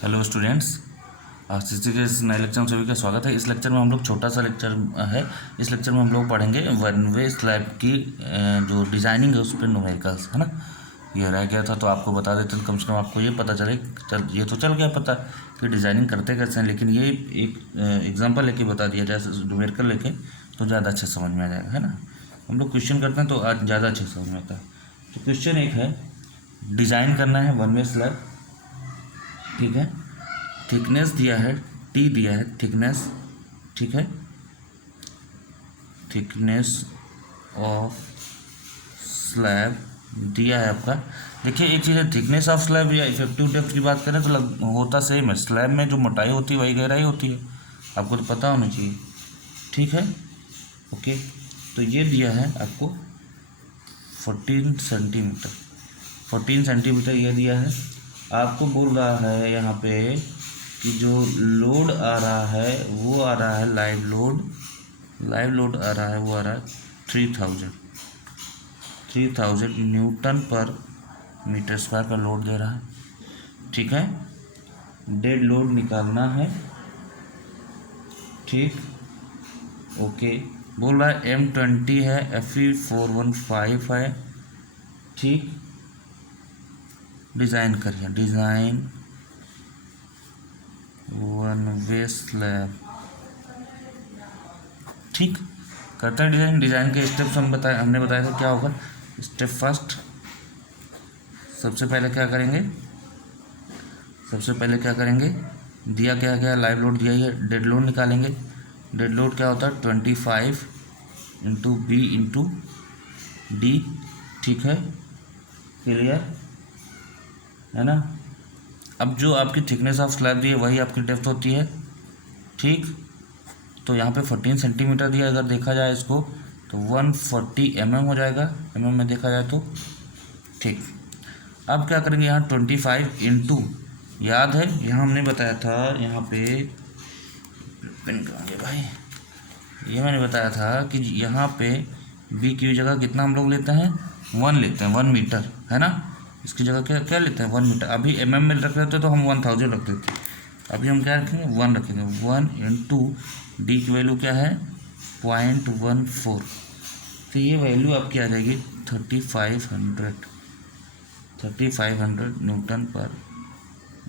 Hello students, RCC के इस नए लेक्चर में सभी का स्वागत है। इस लेक्चर में हम लोग छोटा सा लेक्चर है। इस लेक्चर में हम लोग पढ़ेंगे वन वे स्लैब की जो डिज़ाइनिंग है उस पर न्यूमेरिकल्स, है ना। ये रह गया था तो आपको बता देते हैं, कम से कम आपको ये पता चले। ये तो चल गया पता कि डिज़ाइनिंग करते कैसे हैं, लेकिन ये एक एग्जाम्पल लेके बता दिया जाए न्यूमेरिकल लेके तो ज़्यादा अच्छे समझ में आ जाएगा, है ना। हम लोग क्वेश्चन करते हैं तो आज ज़्यादा अच्छे समझ में आता है। तो क्वेश्चन एक है, डिज़ाइन करना है वन वे स्लैब, ठीक है। थिकनेस दिया है, टी दिया है थिकनेस, ठीक है। थिकनेस ऑफ स्लैब दिया है आपका। देखिए एक चीज़ है, थिकनेस ऑफ स्लैब या इफेक्टिव डेप्थ की बात करें तो होता सेम है। स्लैब में जो मोटाई होती है वही गहराई होती है, आपको तो पता होना चाहिए, ठीक है। ओके, तो ये दिया है आपको 14 सेंटीमीटर, 14 सेंटीमीटर ये दिया है। आपको बोल रहा है यहाँ पे कि जो लोड आ रहा है वो आ रहा है लाइव लोड आ रहा है, वो आ रहा है 3000 न्यूटन पर मीटर स्क्वायर का लोड दे रहा है, ठीक है। डेड लोड निकालना है, ठीक। ओके, बोल रहा है M20 है, Fe415 है, ठीक। डिज़ाइन करिए, डिज़ाइन वन वे स्लैब, ठीक। करते हैं डिज़ाइन के स्टेप्स हमने बताया था क्या होगा। स्टेप फर्स्ट, सबसे पहले क्या करेंगे, दिया क्या गया, लाइव लोड दिया ही है, डेड लोड निकालेंगे। डेड लोड क्या होता है 25 इंटू बी इंटू डी, ठीक है, क्लियर है ना। अब जो आपकी थिकनेस ऑफ स्लैब दी है वही आपकी डेप्थ होती है, ठीक। तो यहाँ पे 14 सेंटीमीटर दिया, अगर देखा जाए इसको तो 140 mm हो जाएगा, mm में देखा जाए तो, ठीक। अब क्या करेंगे, यहाँ 25 इंटू, याद है यहाँ हमने बताया था, यहाँ पे पेन करेंगे भाई, ये मैंने बताया था कि यहाँ पे बी की जगह कितना हम लोग लेते हैं, 1 लेते हैं, 1 मीटर, है ना। इसकी जगह क्या क्या लेते हैं, 1 मीटर। अभी mm में रख देते तो हम 1000 रख देते, अभी हम क्या रखेंगे, 1 रखेंगे। 1 इंटू डी की वैल्यू क्या है 0.14, तो ये वैल्यू आपकी आ जाएगी 3500 न्यूटन पर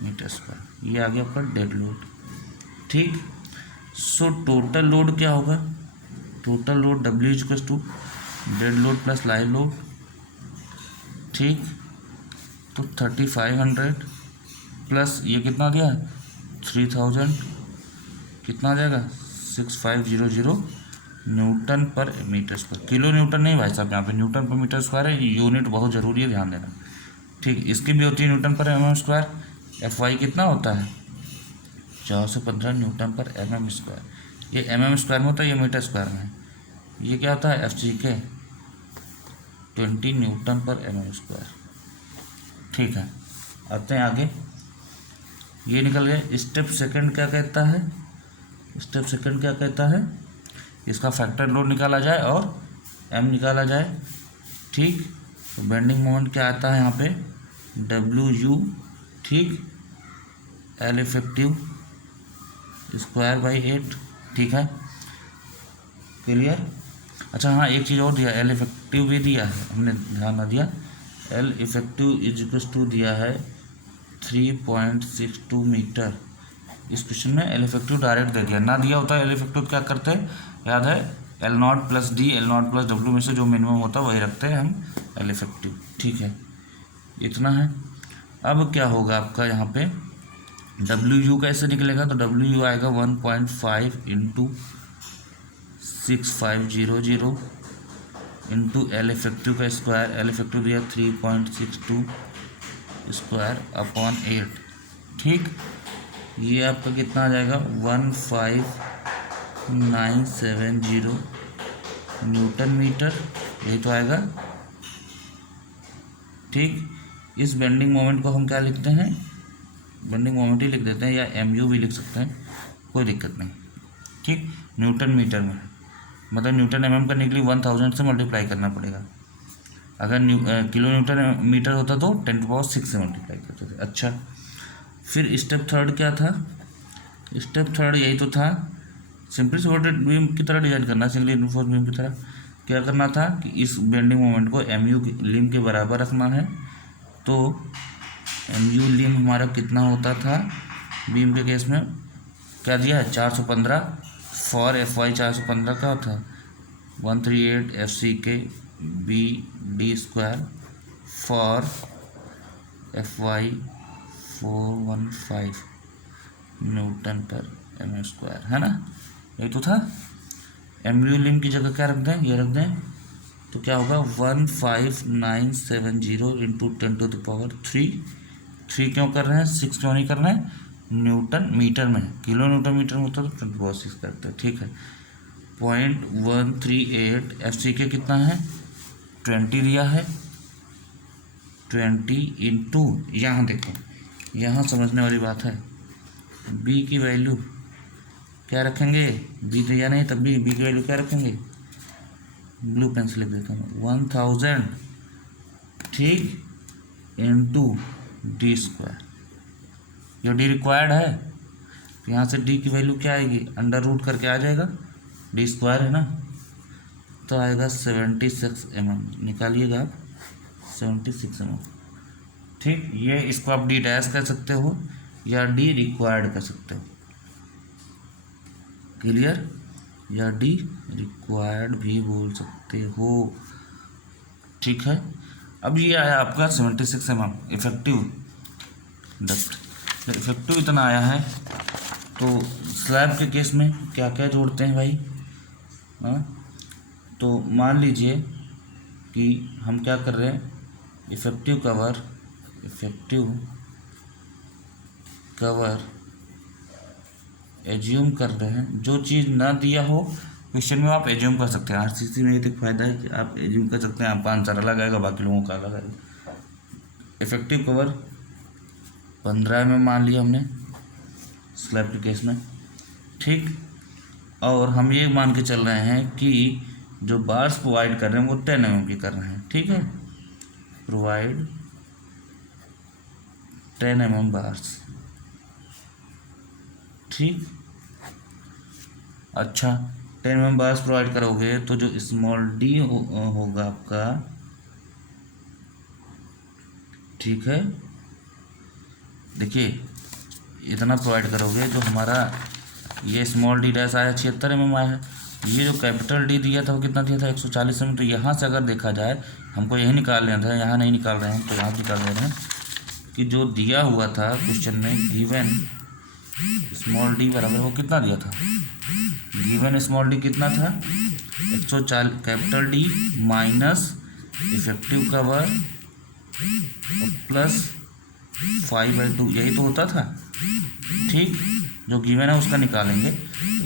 मीटर स्क्वायर। ये आ गया आपका डेड लोड, ठीक। सो टोटल लोड क्या होगा, total load W equals to dead load plus live load, ठीक। तो 3500 प्लस ये कितना दिया है 3000, कितना आ जाएगा 6500 न्यूटन पर मीटर स्क्वायर। किलो न्यूटन नहीं भाई साहब, यहाँ पे न्यूटन पर मीटर स्क्वायर है, यूनिट बहुत ज़रूरी है, ध्यान देना, ठीक। इसकी भी होती है न्यूटन पर mm स्क्वायर। FY कितना होता है 415 न्यूटन पर mm स्क्वायर। ये mm स्क्वायर में होता है, ये मीटर स्क्वायर में है। ये क्या होता है FG 20 न्यूटन पर mm स्क्वायर, ठीक है। आते हैं आगे, ये निकल गया। स्टेप सेकंड क्या कहता है, इसका फैक्टर लोड निकाला जाए और m निकाला जाए, ठीक। तो बेंडिंग मोमेंट क्या आता है यहाँ पे WU, ठीक, L इफेक्टिव स्क्वायर बाई 8, ठीक है, क्लियर। अच्छा हाँ, एक चीज़ और दिया, L इफेक्टिव भी दिया है, हमने ध्यान ना दिया। L effective is equal to दिया है 3.62 मीटर। इस क्वेश्चन में L इफेक्टिव डायरेक्ट दे दिया, ना दिया होता है L इफेक्टिव क्या करते हैं, याद है L0 plus D, L0 plus W में से जो मिनिमम होता है वही रखते हैं हम L इफेक्टिव, ठीक है। इतना है। अब क्या होगा आपका यहाँ पे WU कैसे निकलेगा, तो WU आएगा 1.5 इंटू 6500 इंटू L इफेक्टिव का स्क्वायर, L इफेक्टिव दिया 3.62 स्क्वायर अपॉन 8, ठीक। ये आपका कितना आ जाएगा 15970 न्यूटन मीटर, यही तो आएगा, ठीक। इस बेंडिंग मोमेंट को हम क्या लिखते हैं, बेंडिंग मोमेंट ही लिख देते हैं, या MU भी लिख सकते हैं, कोई दिक्कत नहीं, ठीक। न्यूटन मीटर में मतलब न्यूटन mm करने के लिए 1000 से मल्टीप्लाई करना पड़ेगा। अगर किलो न्यूटन मीटर होता तो 10⁶ से मल्टीप्लाई करते थे। अच्छा, फिर स्टेप थर्ड क्या था? स्टेप थर्ड यही तो था, सिंपली सपोर्टेड बीम की तरह डिजाइन करना, सिंगली रिइंफोर्स्ड बीम की तरह। क्या करना था कि इस बेंडिंग मोमेंट को MU लिम के बराबर रखना है। तो MU लिम हमारा कितना होता था बीम के केस में? क्या दिया है? 415 फॉर FY 415 का था 138 FCK BD square for FY 415 Newton पर mm स्क्वायर, है ना? यही तो था। MU लिम की जगह क्या रख दें? ये रख दें, तो क्या होगा 15970 इंटू 10⁻³ 3 क्यों कर रहे हैं? 6 क्यों नहीं कर रहे हैं? न्यूटन मीटर में, किलो न्यूटन मीटर में होता तो 10⁻6 करते हैं, ठीक है। 0.138 FCK कितना है? 20 दिया है, 20 इंटू, यहाँ देखो, यहाँ समझने वाली बात है, B की वैल्यू क्या रखेंगे? B दिया नहीं तब भी B की वैल्यू क्या रखेंगे? ब्लू पेन से लिख देता हूँ 1000, ठीक, इंटू D स्क्वायर। जो D रिक्वायर्ड है, तो यहाँ से D की वैल्यू क्या आएगी? अंडर रूट करके आ जाएगा, D स्क्वायर है ना, तो आएगा 76 mm। निकालिएगा आप 76 mm, ठीक। ये इसको आप D डैश कह सकते हो या D रिक्वायर्ड कह सकते हो, क्लियर, या D रिक्वायर्ड भी बोल सकते हो, ठीक है। अब ये आया आपका 76 mm इफेक्टिव डक्ट। इफेक्टिव इतना आया है, तो स्लैब के केस में क्या क्या जोड़ते हैं भाई? हाँ, तो मान लीजिए कि हम क्या कर रहे हैं, इफेक्टिव कवर एज्यूम कर रहे हैं। जो चीज़ ना दिया हो क्वेश्चन में आप एज्यूम कर सकते हैं। RCC में ये तो फायदा है कि आप एज्यूम कर सकते हैं, आपका आंसर अलग आएगा, बाकी लोगों का अलग आएगा। इफेक्टिव कवर 15 mm मान लिया हमने स्लैब के केस में, ठीक। और हम ये मान के चल रहे हैं कि जो बार्स प्रोवाइड कर रहे हैं वो 10 mm की कर रहे हैं, ठीक है। प्रोवाइड 10 mm बार्स, ठीक। अच्छा, 10 mm बार्स प्रोवाइड करोगे तो जो स्मॉल d होगा आपका, ठीक है। देखिए इतना प्रोवाइड करोगे, जो हमारा ये स्मॉल d डैश आया 76 mm आया है, ये जो कैपिटल D दिया था वो कितना दिया था? 140 mm। तो यहाँ से अगर देखा जाए, हमको यही निकाल लेना था, यहाँ नहीं निकाल रहे हैं तो यहाँ निकाल ले रहे हैं कि जो दिया हुआ था क्वेश्चन में, गिवन स्मॉल d बराबर, वो कितना दिया था? गिवन स्मॉल d कितना था? 140 capital D minus effective cover plus 5/2, यही तो होता था, ठीक। जो गिवन है उसका निकालेंगे।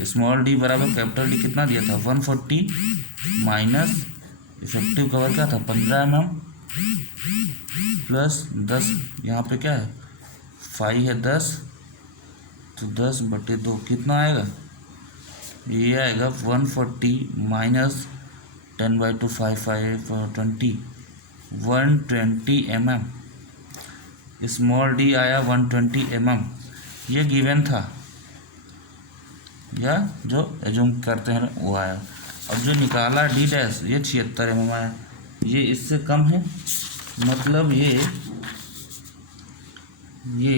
स्मॉल d बराबर कैपिटल D कितना दिया था? 140 माइनस इफेक्टिव कवर क्या था? 15 mm प्लस 10, यहाँ पे क्या है? 5 है 10, तो 10/2 कितना आएगा? ये आएगा 140 माइनस 10/2 5 5 20 120 mm। स्मॉल d आया 120 mm, ये गिवन था, या जो एज्यूम करते हैं वो आया। अब जो निकाला d डैश, ये 76 mm आया, ये इससे कम है, मतलब ये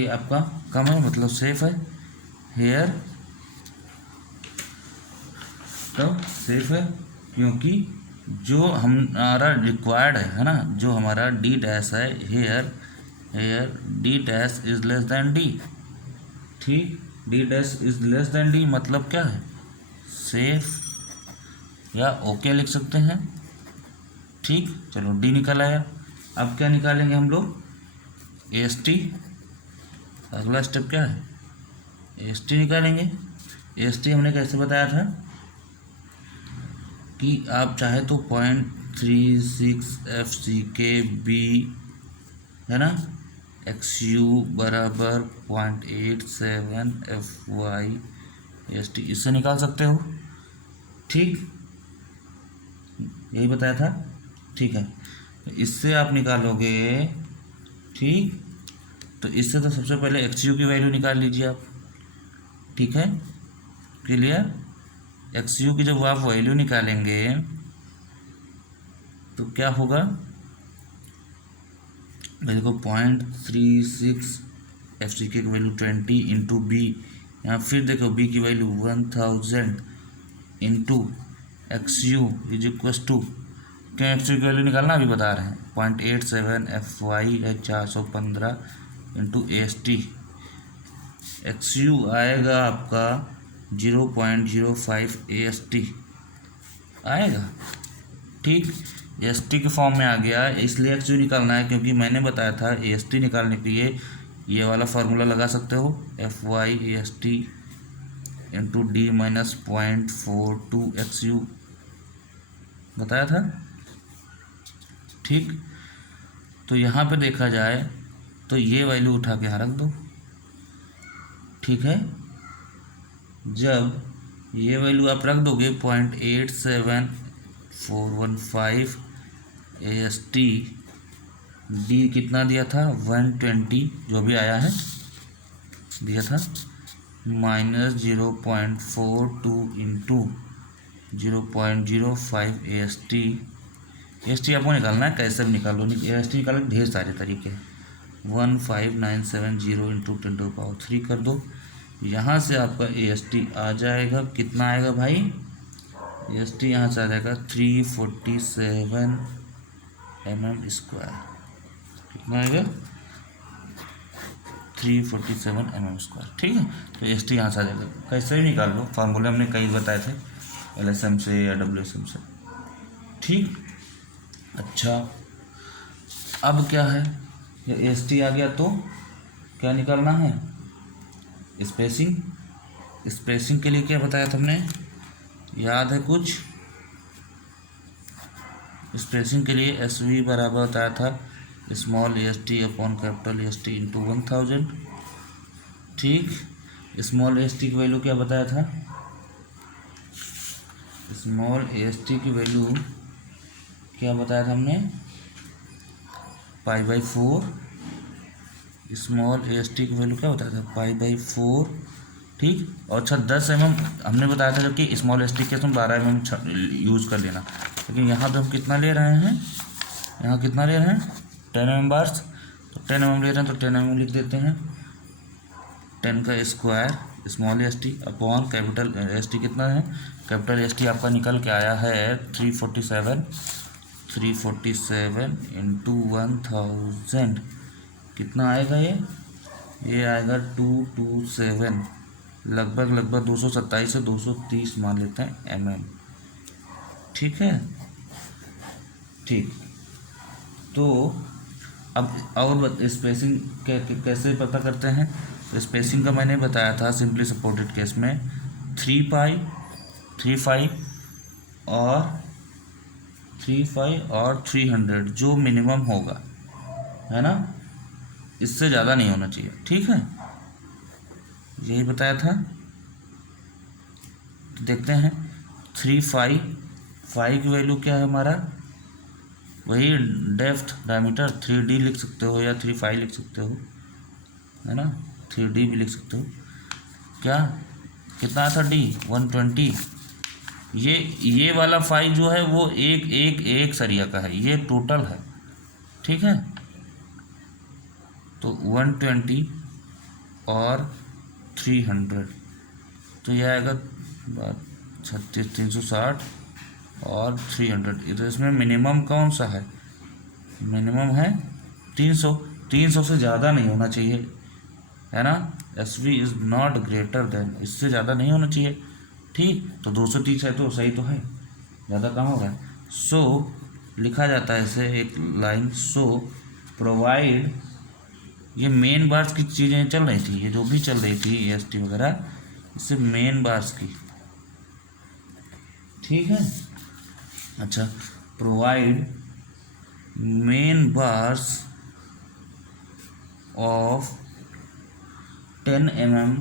आपका कम है, मतलब सेफ है। हेयर तो सेफ है, क्योंकि जो हमारा रिक्वायर्ड है ना, जो हमारा d डैश है, here d dash is less than d, ठीक। d dash is less than d मतलब क्या है? सेफ, या ओके लिख सकते हैं, ठीक। चलो d निकल आया। अब क्या निकालेंगे हम लोग? AST। अगला स्टेप क्या है? AST निकालेंगे। AST हमने कैसे बताया था कि आप चाहे तो 0.36 FCK B, है ना, XU बराबर 0.87 FY AST, इससे निकाल सकते हो, ठीक। यही बताया था, ठीक है। इससे आप निकालोगे, ठीक। तो तो इससे तो सबसे पहले एक्स यू की वैल्यू निकाल लीजिए आप, ठीक है, क्लियर। एक्स यू की जब आप वैल्यू निकालेंगे तो क्या होगा, देखो 0.36, एफ सी की वैल्यू 20 इंटू बी, यहाँ फिर देखो बी की value 1000 into X U is equals to, क्या एफ सी की वैल्यू निकालना अभी बता रहे हैं, 0.87 एफ वाई है 415 into A S T, x you आएगा आपका 0.05 ए एस टी आएगा, ठीक। एस टी के फॉर्म में आ गया, इसलिए एक्स यू निकालना है, क्योंकि मैंने बताया था ए एस टी निकालने के लिए ये वाला फार्मूला लगा सकते हो, F Y A S T into D minus 0.42 X U बताया था, ठीक। तो यहाँ पे देखा जाए तो ये वैल्यू उठा के यहाँ रख दो, ठीक है। जब ये वैल्यू आप रख दोगे 0.87415 ए एस टी, डी कितना दिया था 120 जो भी आया है दिया था, माइनस 0.42 इंटू 0.05 ए एस टी आपको निकालना है, कैसे भी निकालो, ए एस टी निकालने ढेर सारे तरीके हैं, 15970 इंटू 10³ कर दो, यहाँ से आपका ए एस टी आ जाएगा, कितना आएगा भाई, ए एस टी यहाँ से आ जाएगा 347 mm स्क्वायर, कितना आएगा 347 mm स्क्वायर, ठीक है। तो ए एस टी यहाँ से आ जाएगा, कैसे भी निकाल लो, फार्मूले हमने कई बताए थे एल एस एम से या डब्ल्यू एस एम से, ठीक। अच्छा अब क्या है, ये ए एस टी आ गया तो क्या निकालना है, स्पेसिंग। स्पेसिंग के लिए क्या बताया था हमने, याद है कुछ, स्पेसिंग के लिए एस वी बराबर बताया था small A S T upon capital A S T into 1000, ठीक। स्मॉल ए एस टी की वैल्यू क्या बताया था, स्मॉल ए एस टी की वैल्यू क्या बताया था हमने, π/4, स्मॉल ए एस टी की वैल्यू क्या बताया था π/4, ठीक। और अच्छा 10 mm हमने बताया था, जबकि स्मॉल एस टी के हम 12 mm यूज़ कर लेना, लेकिन यहाँ पे हम कितना ले रहे हैं, यहाँ कितना ले रहे हैं 10 mm बार्स, तो 10 mm ले रहे हैं तो 10 mm लिख देते हैं, 10 का square small S T upon capital S T कितना है, कैपिटल एस टी आपका निकल के आया है 347 इंटू 1000, कितना आएगा ये आएगा 227, लगभग 227 से 230 मान लेते हैं mm, ठीक है, ठीक। तो अब और स्पेसिंग कैसे पता करते हैं, तो स्पेसिंग का मैंने बताया था सिंपली सपोर्टेड केस में 3 5 और 300 जो मिनिमम होगा, है ना, इससे ज़्यादा नहीं होना चाहिए, ठीक है, यही बताया था। तो देखते हैं 5 की वैल्यू क्या है हमारा, वही डेप्थ डायमीटर 3D लिख सकते हो या 35 लिख सकते हो, है ना, 3D भी लिख सकते हो, क्या कितना था डी 120, ये वाला 5 जो है वो एक सरिया का है, ये टोटल है, ठीक है। तो 120 और 300 तो यह आएगा 36 360 और 300, तो इसमें मिनिमम कौन सा है, मिनिमम है 300 से ज़्यादा नहीं होना चाहिए, है ना, S V is not greater then, इससे ज़्यादा नहीं होना चाहिए, ठीक। तो 230 है तो सही तो है, ज़्यादा कम होगा, सो लिखा जाता है इसे एक लाइन, सो प्रोवाइड, ये मेन बार्स की चीज़ें चल रही थी, ये जो भी चल रही थी एस टी वगैरह, इससे मेन बार्स की, ठीक है। अच्छा provide main bars of 10 mm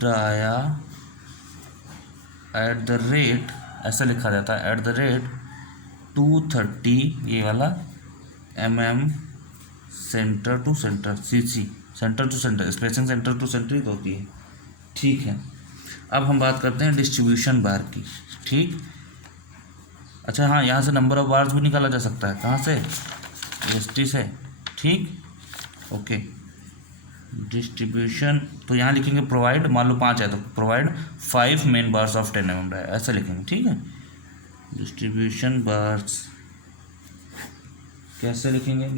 dia at the rate, ऐसा लिखा जाता है एट द रेट 230 ये वाला mm centre to centre, CC, centre to centre, spacing centre to centre ही तो होती है। ठीक है, अब हम बात करते हैं डिस्ट्रीब्यूशन बार की। ठीक, अच्छा हाँ, यहाँ से नंबर ऑफ बार्स भी निकाला जा सकता है। कहाँ से? ST से। ठीक, ओके। डिस्ट्रीब्यूशन तो यहाँ लिखेंगे प्रोवाइड, मान लो 5 है तो provide 5 main bars of 10 mm है, ऐसे लिखेंगे। ठीक है, डिस्ट्रीब्यूशन बार्स कैसे लिखेंगे?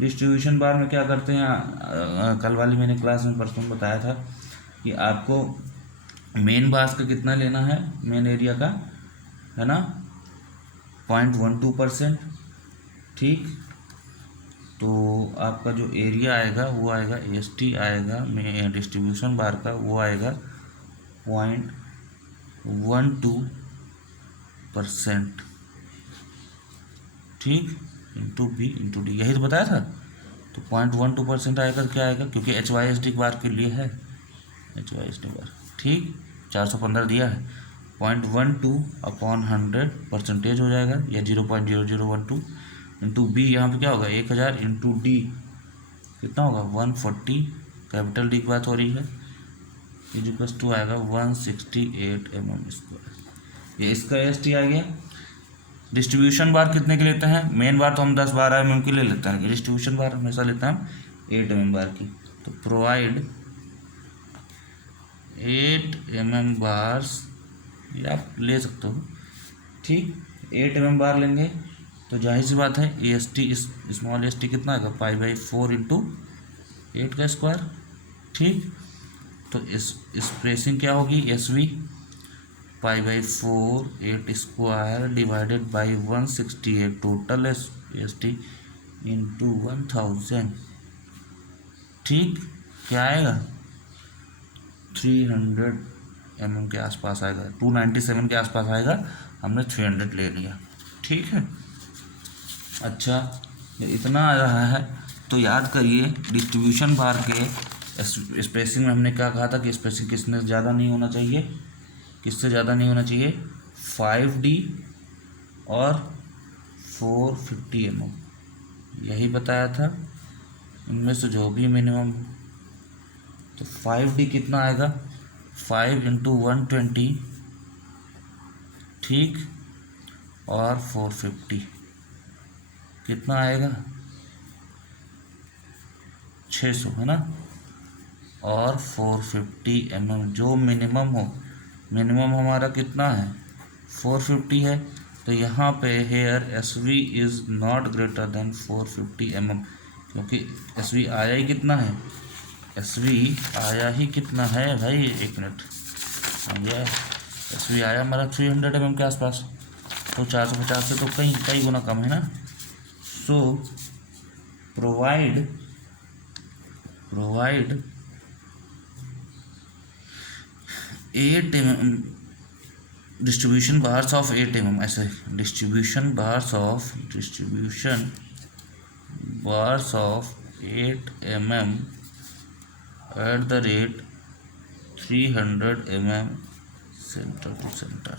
डिस्ट्रीब्यूशन बार में क्या करते हैं, कल वाली मैंने क्लास में परसों बताया था कि आपको मेन बार्स का कितना लेना है, मेन एरिया का, है ना, 0.12%। ठीक, तो आपका जो एरिया आएगा वो आएगा ST आएगा में डिस्ट्रीब्यूशन बार का, वो आएगा 0.12%। ठीक, इंटू B इंटू D, यही तो बताया था। तो 0.12% आएगा, क्या आएगा, क्योंकि HYSD बार के लिए है, HYSD बार। ठीक, 415 दिया है, 0.12/100 परसेंटेज हो जाएगा, या 0.0012 इंटू B, यहाँ पे क्या होगा 1000 इंटू D कितना होगा 140, कैपिटल D की बात हो रही है, इजिकल्स टू आएगा 168 mm²। ये इसका ST आ गया। डिस्ट्रीब्यूशन बार कितने के लेते हैं? मेन बार तो हम 10 12 mm की ले लेते हैं, डिस्ट्रीब्यूशन बार हमेशा लेते हैं हम 8 mm बार की। तो प्रोवाइड 8 mm बार्स, ये आप ले सकते हो। ठीक, 8 mm बार लेंगे तो जाहिर सी बात है ST स्मॉल ST कितना आएगा, π/4 इंटू 8 का स्क्वायर। ठीक, तो इस स्पेसिंग क्या होगी, SV π/4 8 square divided by 168 total ST into 1000। ठीक, क्या आएगा 300 mm के आसपास आएगा, 297 के आसपास आएगा, हमने 300 ले लिया। ठीक है, अच्छा इतना आ रहा है तो याद करिए डिस्ट्रीब्यूशन बार के स्पेसिंग में हमने क्या कहा था कि स्पेसिंग किसने ज़्यादा नहीं होना चाहिए, किससे ज़्यादा नहीं होना चाहिए, 5D और 450 mm, यही बताया था। इनमें से जो भी मिनिमम, तो 5D कितना आएगा, 5 इंटू 120। ठीक, और 450 कितना आएगा 600, है ना, और 450 mm जो मिनिमम हो, मिनिमम हमारा कितना है 450 है, तो यहाँ पे here SV is not greater than 450 mm, क्योंकि SV आया ही कितना है, SV आया ही कितना है भाई, एक मिनट, समझे, SV आया हमारा 300 mm के आसपास, तो 450 से तो कई गुना कम है ना। So provide 8 mm distribution bars of 8 mm, ऐसे distribution bars of 8 mm at the rate 300 mm centre to centre.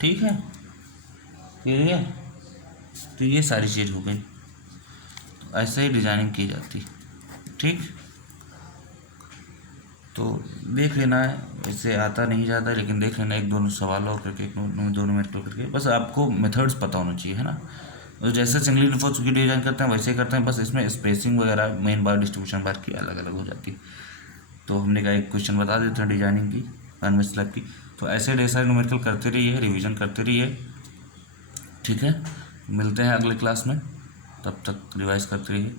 ठीक है, क्लियर, तो ये सारी चीज़ हो गई, तो ऐसे ही डिजाइनिंग की जाती। ठीक, तो देख लेना है, इससे आता नहीं जाता, लेकिन देख लेना एक दोनों सवाल और करके, एक दोनों मेथड करके, बस आपको मेथड्स पता होना चाहिए, है ना। तो जैसे सिंगल इन्फोर्स की डिजाइन करते हैं वैसे ही करते हैं, बस इसमें स्पेसिंग वगैरह मेन बार डिस्ट्रीब्यूशन बार की अलग अलग हो जाती है। तो हमने कहा एक क्वेश्चन बता देते हैं डिजाइनिंग की, अनमेट स्लैब की। तो ऐसे ढेर सारे न्यूमेरिकल करते रहिए, रिवीजन करते रहिए। ठीक है, मिलते हैं अगले क्लास में, तब तक रिवाइज करते रहिए।